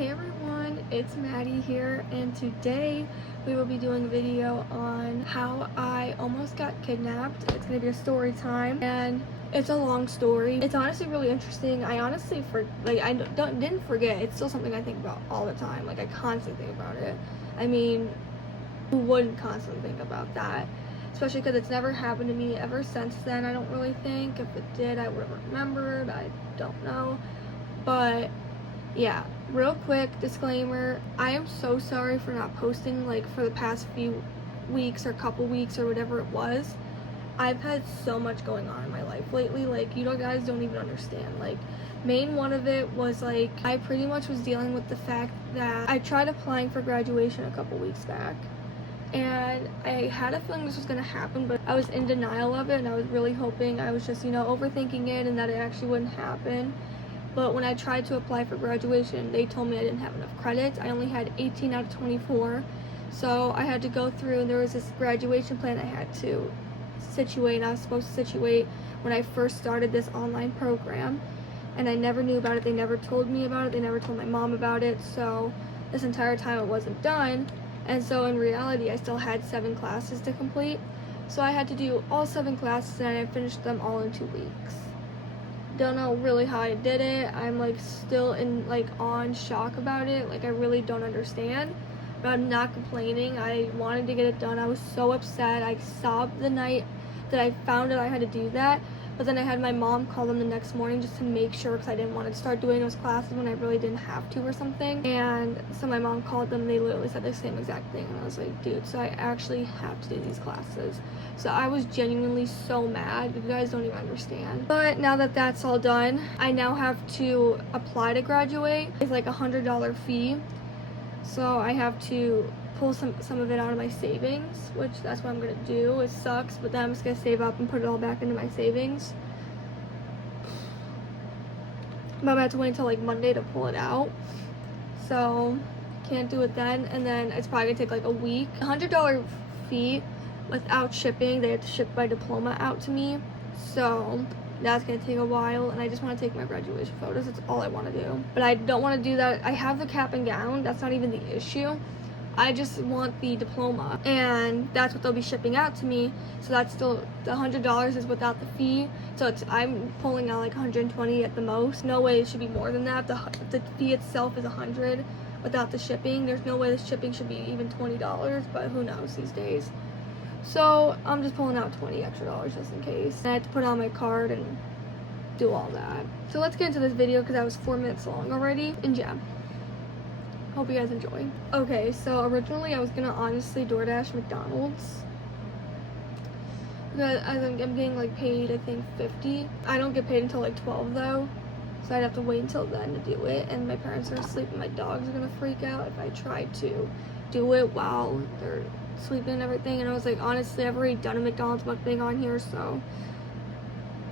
Hey everyone, it's Maddie here, and today we will be doing a video on how I almost got kidnapped. It's going to be a story time, and it's a long story. It's honestly really interesting. I honestly didn't forget. It's still something I think about all the time. Like, I constantly think about it. I mean, who wouldn't constantly think about that? Especially because it's never happened to me ever since then. I don't really think. If it did, I would have remembered. I don't know. But yeah, real quick disclaimer, I am so sorry for not posting like for the past few weeks or couple weeks or whatever it was. I've had so much going on in my life lately, like, you guys don't even understand. Like, main one of it was like I pretty much was dealing with the fact that I tried applying for graduation a couple weeks back, and I had a feeling this was going to happen, but I was in denial of it, and I was really hoping, I was just, overthinking it and that it actually wouldn't happen. But when I tried to apply for graduation, they told me I didn't have enough credits. I only had 18 out of 24. So I had to go through, and there was this graduation plan I had to situate. I was supposed to situate when I first started this online program, and I never knew about it. They never told me about it. They never told my mom about it. So this entire time it wasn't done. And so in reality, I still had 7 classes to complete. So I had to do all 7 classes, and I finished them all in 2 weeks. Don't know really how I did it. I'm like still in on shock about it. Like, I really don't understand, but I'm not complaining. I wanted to get it done. I was so upset. I sobbed the night that I found out I had to do that, but then I had my mom call them the next morning just to make sure, because I didn't want to start doing those classes when I really didn't have to or something. And so my mom called them, and they literally said the same exact thing, and I was like, dude, so I actually have to do these classes. So I was genuinely so mad. You guys don't even understand. But now that that's all done, I now have to apply to graduate. It's like $100 fee, so I have to pull some of it out of my savings, which that's what I'm gonna do. It sucks, but then I'm just gonna save up and put it all back into my savings. But I'm gonna have to wait until like Monday to pull it out, so can't do it then. And then it's probably gonna take like a week. $100 fee without shipping. They have to ship my diploma out to me, so that's gonna take a while. And I just want to take my graduation photos. That's all I want to do. But I don't want to do that. I have the cap and gown. That's not even the issue. I just want the diploma, and that's what they'll be shipping out to me. So that's still, the $100 is without the fee. So I'm pulling out like 120 at the most. No way it should be more than that. The fee itself is 100 without the shipping. There's no way the shipping should be even $20, but who knows these days. So I'm just pulling out $20 extra just in case. And I have to put on my card and do all that. So let's get into this video, because that was 4 minutes long already. And yeah, hope you guys enjoy. Okay, so originally I was gonna honestly DoorDash McDonald's, because I'm getting like paid, I think, $50. I don't get paid until like 12 though, so I'd have to wait until then to do it. And my parents are asleep, and my dogs are gonna freak out if I try to do it while they're sleeping and everything. And I was like, honestly, I've already done a McDonald's mukbang on here, so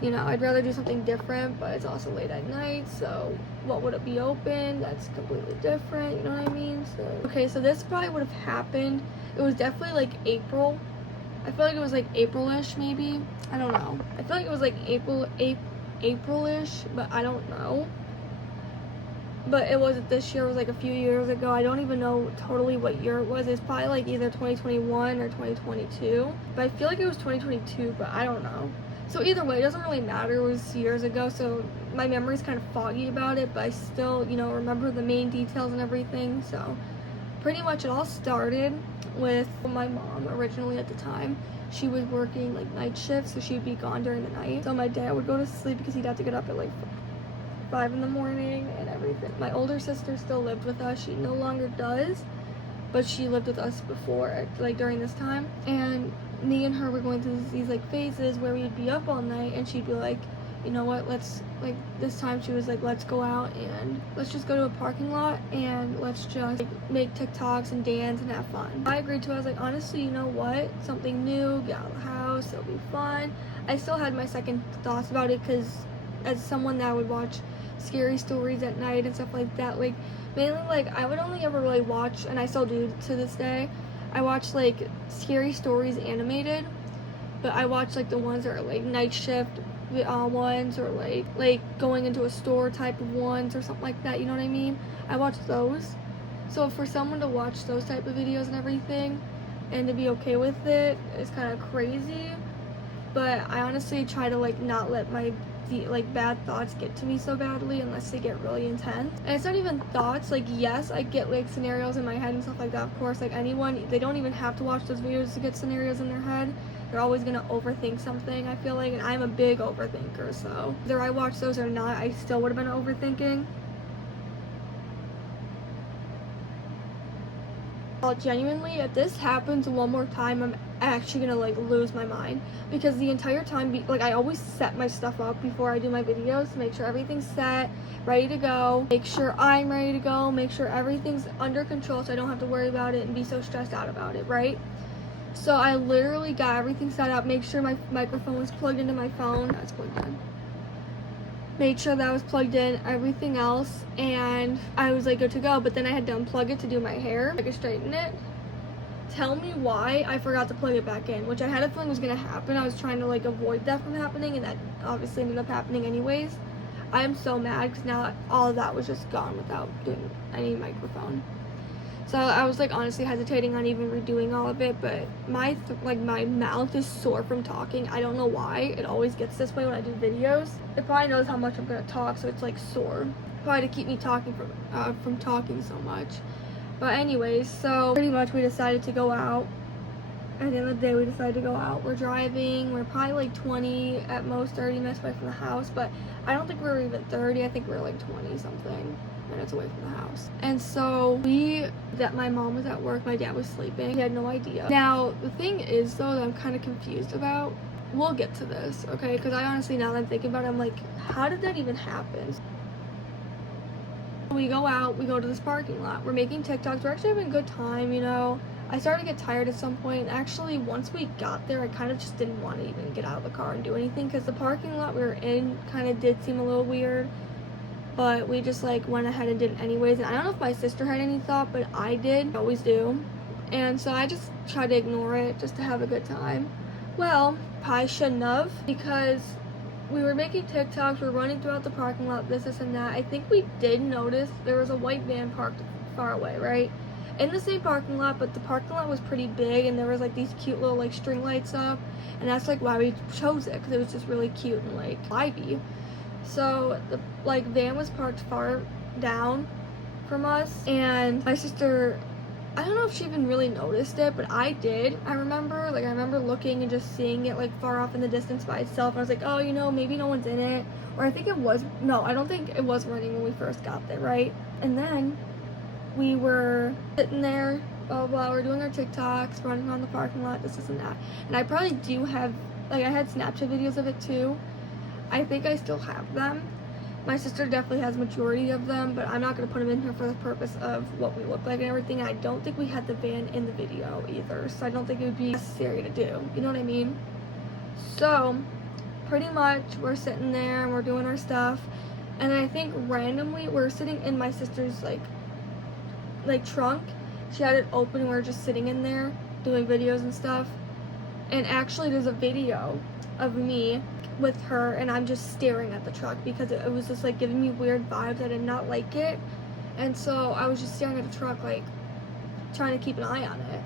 I'd rather do something different. But it's also late at night, so what would it be open? That's completely different, you know what I mean? So okay, so this probably would have happened, it was definitely like April. I feel like it was like April-ish, maybe. I don't know. I feel like it was like April-ish, but I don't know. But it wasn't this year. It was like a few years ago. I don't even know totally what year it was. It's probably like either 2021 or 2022. But I feel like it was 2022, but I don't know. So either way, it doesn't really matter. It was years ago, so my memory's kind of foggy about it, but I still, remember the main details and everything. So pretty much it all started with my mom. Originally at the time, she was working like night shifts, so she'd be gone during the night. So my dad would go to sleep because he'd have to get up at like 5 in the morning and everything. My older sister still lived with us. She no longer does, but she lived with us before, like during this time. And me and her were going through these like phases where we'd be up all night, and she'd be like, you know what, let's, like, this time she was like, let's go out and let's just go to a parking lot and let's just make TikToks and dance and have fun. I agreed to it. I was like, honestly, you know what, something new, get out of the house, it'll be fun. I still had my second thoughts about it, because as someone that would watch scary stories at night and stuff like that, like, mainly, like, I would only ever really watch, and I still do to this day, I watch like scary stories animated, but I watch like the ones that are like night shift ones, or like going into a store type of ones or something like that, you know what I mean? I watch those. So for someone to watch those type of videos and everything and to be okay with it is kind of crazy. But I honestly try to like not let my like bad thoughts get to me so badly unless they get really intense. And it's not even thoughts, like yes, I get like scenarios in my head and stuff like that, of course. Like anyone, they don't even have to watch those videos to get scenarios in their head. They're always gonna overthink something, I feel like, and I'm a big overthinker, so whether I watch those or not, I still would have been overthinking. Genuinely, if this happens one more time, I'm actually gonna like lose my mind, because the entire time, like, I always set my stuff up before I do my videos to make sure everything's set, ready to go, make sure I'm ready to go, make sure everything's under control so I don't have to worry about it and be so stressed out about it, right? So I literally got everything set up, make sure my microphone was plugged into my phone. That's plugged in. Made sure that was plugged in, everything else, and I was like good to go. But then I had to unplug it to do my hair, like straighten it. Tell me why I forgot to plug it back in, which I had a feeling was gonna happen. I was trying to like avoid that from happening, and that obviously ended up happening anyways. I am so mad because now all of that was just gone without doing any microphone. So I was like honestly hesitating on even redoing all of it, but my mouth is sore from talking. I don't know why. It always gets this way when I do videos. It probably knows how much I'm gonna talk, so it's like sore. Probably to keep me talking from talking so much. But anyways, so pretty much we decided to go out. At the end of the day, we decided to go out. We're driving. We're probably like 20, at most 30 minutes away from the house, but I don't think we were even 30. I think we were like 20 something minutes away from the house. And so that my mom was at work, my dad was sleeping. He had no idea. Now, the thing is though that I'm kind of confused about, we'll get to this, okay? Because I honestly, now that I'm thinking about it, I'm like, how did that even happen? We go out, we go to this parking lot. We're making TikToks. We're actually having a good time, you know. I started to get tired at some point. Actually, once we got there, I kind of just didn't want to even get out of the car and do anything, because the parking lot we were in kind of did seem a little weird. But we just like went ahead and did it anyways. And I don't know if my sister had any thought, but I did. I always do. And so I just tried to ignore it just to have a good time. Well, probably shouldn't have, because we were making TikToks, we were running throughout the parking lot, this and that. I think we did notice there was a white van parked far away, right? In the same parking lot, but the parking lot was pretty big, and there was like these cute little like string lights up. And that's like why we chose it, because it was just really cute and like lively. So the like van was parked far down from us, and my sister, I don't know if she even really noticed it, but I did. I remember looking and just seeing it like far off in the distance by itself. I was like, oh, you know, maybe no one's in it. Or I think it was, no, I don't think it was running when we first got there, right? And then we were sitting there, blah, blah, blah, we're doing our TikToks, running around the parking lot, this and that. And I probably do have, like, I had Snapchat videos of it too. I think I still have them. My sister definitely has majority of them, but I'm not going to put them in here for the purpose of what we look like and everything. I don't think we had the van in the video either, so I don't think it would be necessary to do. You know what I mean? So, pretty much, we're sitting there and we're doing our stuff, and I think randomly we're sitting in my sister's, like trunk. She had it open and we were just sitting in there doing videos and stuff. And actually, there's a video of me with her, and I'm just staring at the truck because it was just like giving me weird vibes. I did not like it, and so I was just staring at the truck, like trying to keep an eye on it.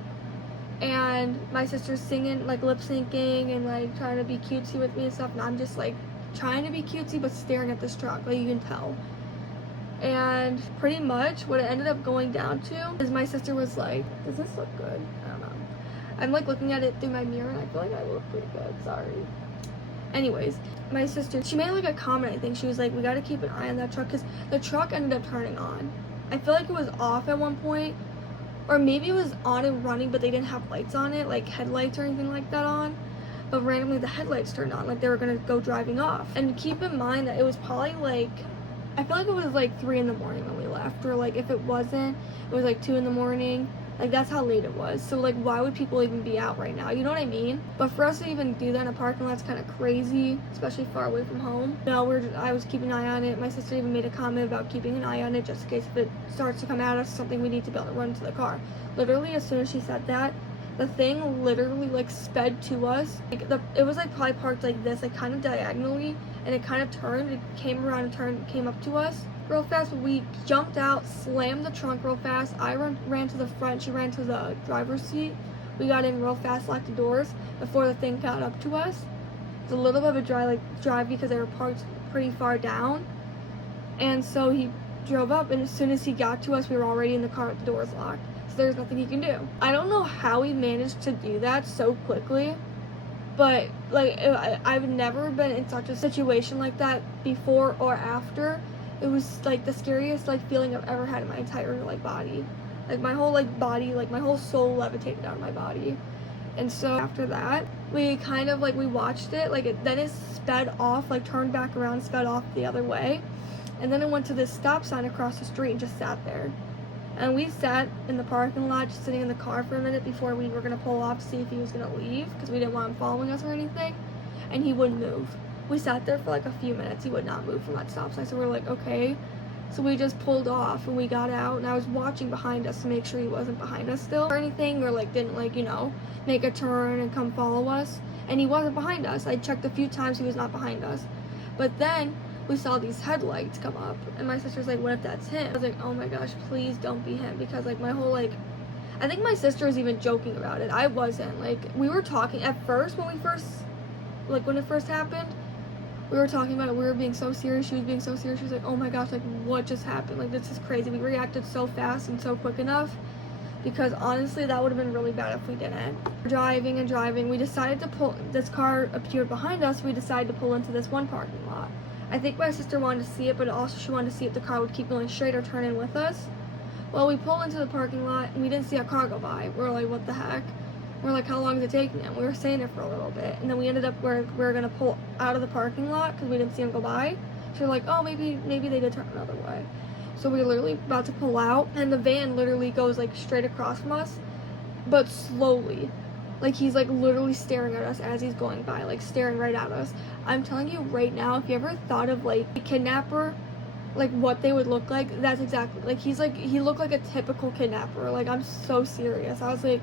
And my sister's singing, like lip syncing and like trying to be cutesy with me and stuff, and I'm just like trying to be cutesy but staring at this truck, like you can tell. And pretty much what it ended up going down to is my sister was like, does this look good? I don't know. I'm like looking at it through my mirror and I feel like I look pretty good, sorry. Anyways, my sister, she made like a comment, I think. She was like, we gotta keep an eye on that truck, because the truck ended up turning on. I feel like it was off at one point, or maybe it was on and running, but they didn't have lights on it, like headlights or anything like that on. But randomly the headlights turned on, like they were gonna go driving off. And keep in mind that it was probably like, I feel like it was like 3 in the morning when we left, or like if it wasn't, it was like 2 in the morning. Like that's how late it was. So like why would people even be out right now? You know what I mean? But for us to even do that in a parking lot's kind of crazy, especially far away from home. No, I was keeping an eye on it. My sister even made a comment about keeping an eye on it just in case if it starts to come at us, something we need to be able to run to the car. Literally as soon as she said that, The thing literally like sped to us. Like it was like probably parked like this, like kind of diagonally, and it kind of turned. It came around and turned, came up to us real fast. We jumped out, slammed the trunk real fast. I ran to the front. She ran to the driver's seat. We got in real fast, locked the doors before the thing got up to us. It's a little bit of a drive because they were parked pretty far down, and so he drove up, and as soon as he got to us, we were already in the car with the doors locked. So there's nothing he can do. I don't know how he managed to do that so quickly, but like I've never been in such a situation like that before or after. It was like the scariest like feeling I've ever had in my entire like body. Like my whole like body, like my whole soul levitated out of my body. And so after that, we kind of like we watched it, like then it sped off, like turned back around, sped off the other way, and then it went to this stop sign across the street and just sat there. And we sat in the parking lot, just sitting in the car for a minute before we were going to pull off to see if he was going to leave, because we didn't want him following us or anything. And he wouldn't move. We sat there for like a few minutes. He would not move from that stop sign. So we were like, okay. So we just pulled off and we got out. And I was watching behind us to make sure he wasn't behind us still or anything. Or like didn't like, you know, make a turn and come follow us. And he wasn't behind us. I checked a few times. He was not behind us. But then we saw these headlights come up, and my sister's like, what if that's him? I was like, oh my gosh, please don't be him, because like my whole like, I think my sister was even joking about it. I wasn't. Like, we were talking at first when it first happened, we were talking about it, we were being so serious, she was being so serious, she was like, oh my gosh, like what just happened? Like this is crazy. We reacted so fast and so quick enough, because honestly that would have been really bad if we didn't. Driving and driving, we decided to pull, this car appeared behind us, we decided to pull into this one parking lot. I think my sister wanted to see it, but also she wanted to see if the car would keep going straight or turn in with us. Well, we pull into the parking lot, and we didn't see a car go by. We're like, what the heck? We're like, how long is it taking him? We were staying there for a little bit, and then we ended up where we were going to pull out of the parking lot because we didn't see him go by. So we're like, oh, maybe they did turn another way. So we were literally about to pull out, and the van literally goes like straight across from us, but slowly. Like he's like literally staring at us as he's going by, like staring right at us. I'm telling you right now, if you ever thought of like a kidnapper, like what they would look like, that's exactly, like he looked like a typical kidnapper. Like I'm so serious. I was like,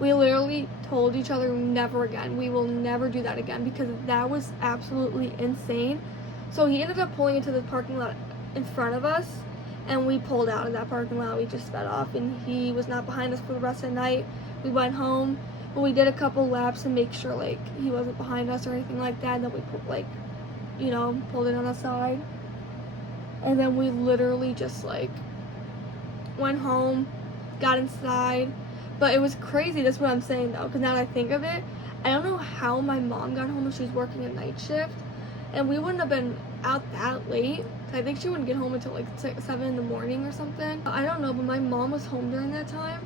we literally told each other never again. We will never do that again, because that was absolutely insane. So he ended up pulling into the parking lot in front of us, and we pulled out of that parking lot. We just sped off, and he was not behind us for the rest of the night. We went home, but we did a couple laps to make sure like he wasn't behind us or anything like that. And then we like, you know, pulled it on the side, and then we literally just like went home, got inside. But it was crazy. That's what I'm saying though, because now that I think of it, I don't know how my mom got home if she was working a night shift, and we wouldn't have been out that late. I think she wouldn't get home until like 7 in the morning or something. I don't know, but my mom was home during that time,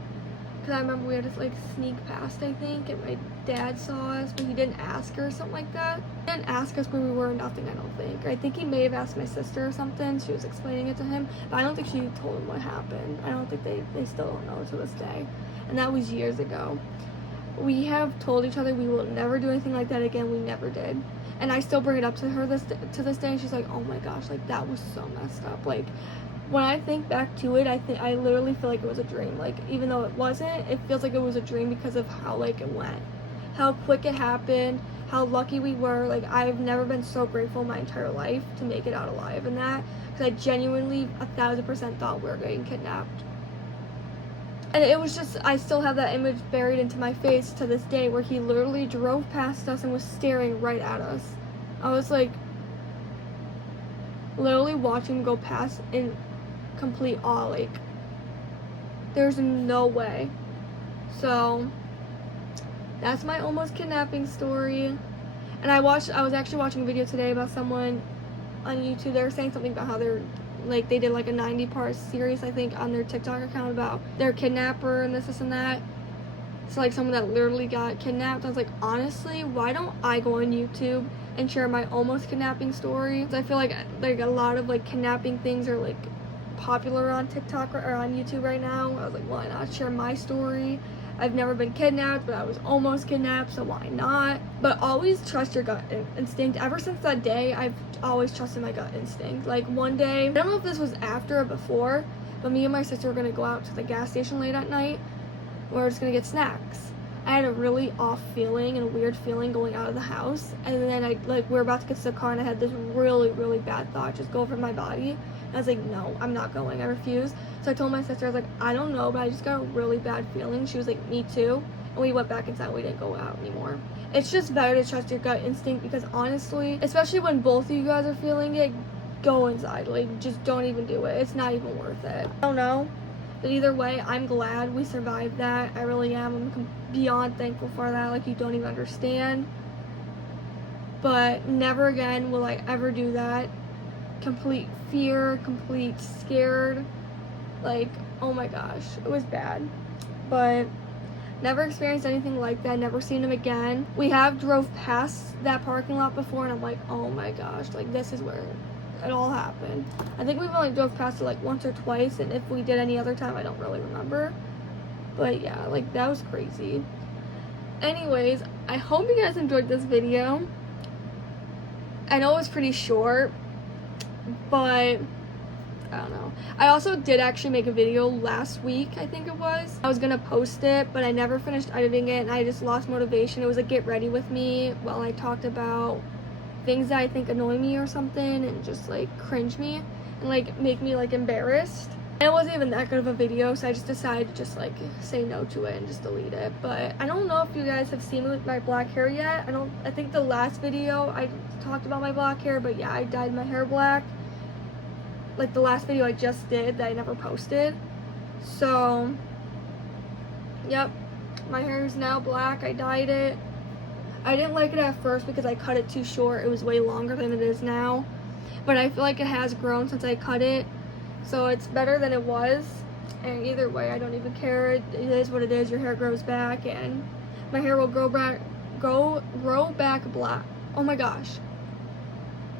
because I remember we had to like sneak past, I think, and my dad saw us, but he didn't ask her or something like that. He didn't ask us where we were or nothing, I don't think. Or I think he may have asked my sister or something. She was explaining it to him, but I don't think she told him what happened. I don't think they still don't know to this day. And that was years ago. We have told each other we will never do anything like that again. We never did. And I still bring it up to her to this day, and she's like, oh my gosh, like that was so messed up. Like when I think back to it, I literally feel like it was a dream. Like even though it wasn't, it feels like it was a dream because of how like it went, how quick it happened, how lucky we were. Like I've never been so grateful in my entire life to make it out alive in that, because I genuinely 1000% thought we were getting kidnapped. And it was just, I still have that image buried into my face to this day, where he literally drove past us and was staring right at us. I was like, literally watching him go past in complete awe. Like, there's no way. So, that's my almost kidnapping story. And I was actually watching a video today about someone on YouTube. They were saying something about how they did like a 90-part series, I think, on their TikTok account about their kidnapper and this and that. It's like someone that literally got kidnapped. I was like, honestly, why don't I go on YouTube and share my almost kidnapping story? Because I feel like a lot of like kidnapping things are like popular on TikTok or on YouTube right now. I was like, why not share my story? I've never been kidnapped, but I was almost kidnapped, so why not? But always trust your gut instinct. Ever since that day, I've always trusted my gut instinct. Like one day, I don't know if this was after or before, but me and my sister were gonna go out to the gas station late at night. We were just gonna get snacks. I had a really off feeling and a weird feeling going out of the house, and then we were about to get to the car, and I had this really, really bad thought just go over my body. And I was like, no, I'm not going. I refused. So I told my sister, I was like, I don't know, but I just got a really bad feeling. She was like, me too. And we went back inside. We didn't go out anymore. It's just better to trust your gut instinct, because honestly, especially when both of you guys are feeling it, go inside. Like, just don't even do it. It's not even worth it. I don't know. But either way, I'm glad we survived that. I really am. I'm beyond thankful for that. Like, you don't even understand. But never again will I ever do that. Complete fear, complete scared. Like, oh my gosh, it was bad. But never experienced anything like that. Never seen him again. We have drove past that parking lot before, and I'm like, oh my gosh, like, this is where it all happened. I think we've only drove past it like once or twice, and if we did any other time, I don't really remember. But yeah, like, that was crazy. Anyways, I hope you guys enjoyed this video. I know it was pretty short, but I don't know. I also did actually make a video last week, I think it was. I was gonna post it, but I never finished editing it, and I just lost motivation. It was a get ready with me while I talked about things that I think annoy me or something, and just like cringe me and like make me like embarrassed. And it wasn't even that good of a video, so I just decided to just like say no to it and just delete it. But I don't know if you guys have seen me with my black hair yet. I think the last video I talked about my black hair, but yeah, I dyed my hair black. Like the last video I just did that I never posted. So yep, my hair is now black. I dyed it. I didn't like it at first because I cut it too short. It was way longer than it is now, but I feel like it has grown since I cut it, so it's better than it was. And either way, I don't even care. It is what it is. Your hair grows back, and my hair will grow back black. Oh my gosh,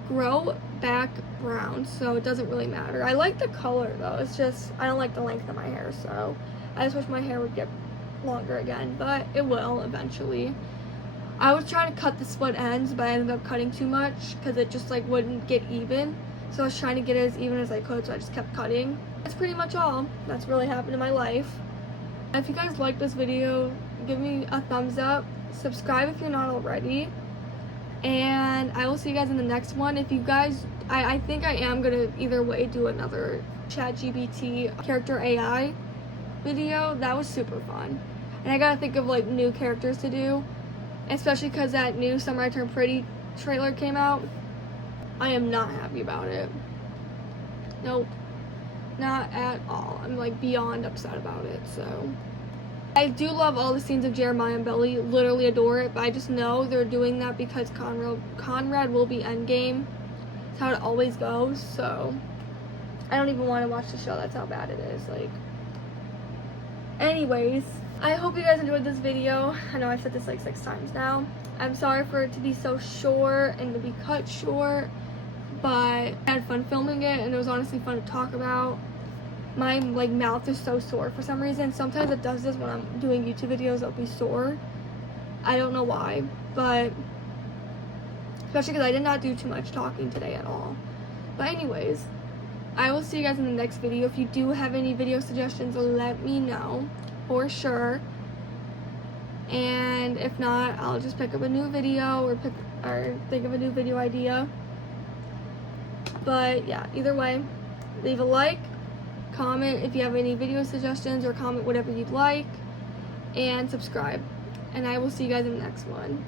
grow back brown, so it doesn't really matter. I like the color though. It's just I don't like the length of my hair, so I just wish my hair would get longer again, but it will eventually. I was trying to cut the split ends, but I ended up cutting too much because it just like wouldn't get even. So I was trying to get it as even as I could, so I just kept cutting. That's pretty much all that's really happened in my life. If you guys like this video, give me a thumbs up, subscribe if you're not already, and I will see you guys in the next one. If you guys, I think I am gonna either way do another ChatGPT character AI video. That was super fun, and I gotta think of like new characters to do. Especially because that new Summer I Turned Pretty trailer came out. I am not happy about it. Nope. Not at all. I'm like beyond upset about it, so. I do love all the scenes of Jeremiah and Belly. Literally adore it, but I just know they're doing that because Conrad will be endgame. That's how it always goes, so. I don't even want to watch the show. That's how bad it is. Like. Anyways. I hope you guys enjoyed this video. I know I've said this like 6 times now. I'm sorry for it to be so short and to be cut short, but I had fun filming it, and it was honestly fun to talk about. My like mouth is so sore for some reason. Sometimes it does this when I'm doing YouTube videos. It'll be sore. I don't know why, but especially because I did not do too much talking today at all. But anyways, I will see you guys in the next video. If you do have any video suggestions, let me know. For sure. And if not, I'll just pick up a new video or think of a new video idea. But yeah, either way, leave a like, comment if you have any video suggestions, or comment whatever you'd like, and subscribe. And I will see you guys in the next one.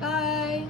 Bye.